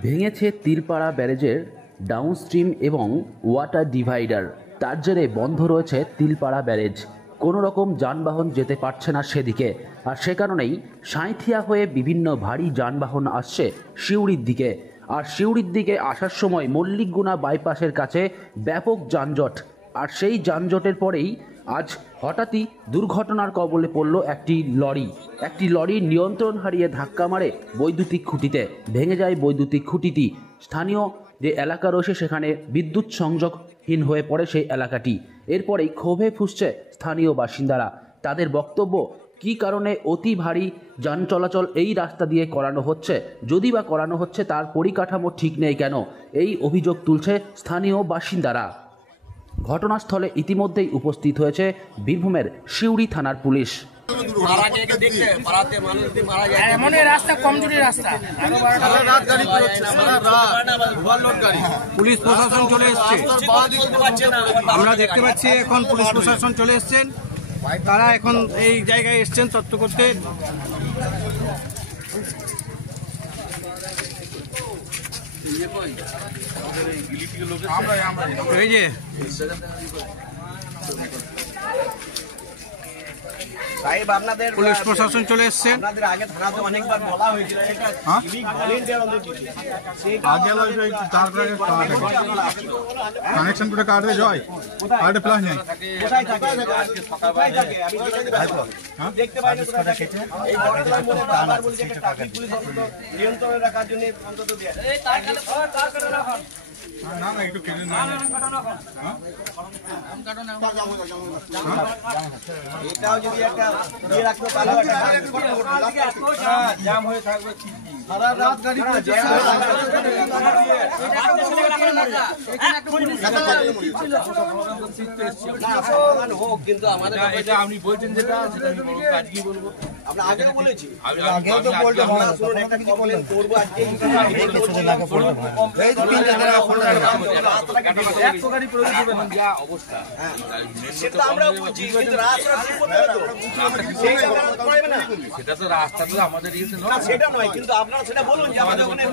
ভেঙেছে তিলপাড়া ব্যারেজের ডাউনস্ট্রিম এবং water divider. তার জেরে বন্ধ রয়েছে তিলপাড়া ব্যারেজ। কোনো রকম যানবাহন যেতে পারছে না সেদিকে, আর সে কারণেই সাঁইথিয়া হয়ে বিভিন্ন ভারী যানবাহন আসছে সিউড়ির দিকে। আর সিউড়ির দিকে আসার সময় মল্লিকগুনা বাইপাসের কাছে ব্যাপক যানজট। আর সেই যানজটের পরেই আজ হঠাৎই দুর্ঘটনার কবলে পড়ল একটি লরি নিয়ন্ত্রণ হারিয়ে ধাক্কা মারে বৈদ্যুতিক খুঁটিতে। ভেঙে যায় বৈদ্যুতিক খুঁটিটি। স্থানীয় যে এলাকা রয়েছে সেখানে বিদ্যুৎ সংযোগহীন হয়ে পড়ে সেই এলাকাটি। এরপরেই ক্ষোভে ফুঁসছে স্থানীয় বাসিন্দারা। তাদের বক্তব্য, কী কারণে অতি ভারী যান চলাচল এই রাস্তা দিয়ে করানো হচ্ছে, যদি বা করানো হচ্ছে তার পরিকাঠামো ঠিক নেই কেন, এই অভিযোগ তুলছে স্থানীয় বাসিন্দারা। ঘটনাস্থলে ইতিমধ্যেই উপস্থিত হয়েছে বীরভূমের সিউড়ি থানার পুলিশ। পুলিশ প্রশাসন চলে এসছে, আমরা দেখতে পাচ্ছি এখন পুলিশ প্রশাসন চলে এসছেন। তারা এখন এই জায়গায় এসছেন তথ্য করতে। এই যে সাহেব, আপনাদের পুলিশ প্রশাসন চলে এসছেন। আপনাদের আগে থানাতে অনেকবার বলা হয়েছিল এটা সিভিক ভলেন্টিয়ার অলরেডি আগে লই তারপরে কানেকশন করে কাটে যায় আর প্লাস নেই কোথায় থাকে আজকে সকালবেলা থাকে আমি দেখতে পাই না কোথায় থাকে এই বড়টার মধ্যে বারবার বলছে যে ট্রাফিক পুলিশ অন্তত নিয়ন্ত্রণে রাখার জন্য অন্তত দেয় এই তার কাটা রাখা না না একটু কেটে না এটাও যদি একটা দিয়ে রাখতে তাহলে একটা জাম হয়ে থাকবে। সারা রাত গাড়ি পড়ছে, হোক কিন্তু আমাদের এটা আপনি বলছেন যেটা সেটা আমি বলবো, আজকে বলবো। আমরা আগেও বলেছি, আগেও তো বলতে হয়। শুনুন, একটা কিছু বলেন করবো আজকে এই তো তিনটা জায়গা করতে হবে, একশো গাড়ি প্রয়োজন হবে না যা অবস্থা। সেটা আমরাও বলছি, কিন্তু রাস্তা ঠিক করতে হবে তো, সেটা তো রাস্তা তো আমাদের ইয়েতে নয়, সেটা নয়, কিন্তু আপনারা সেটা বলুন যে আমাদের ওখানে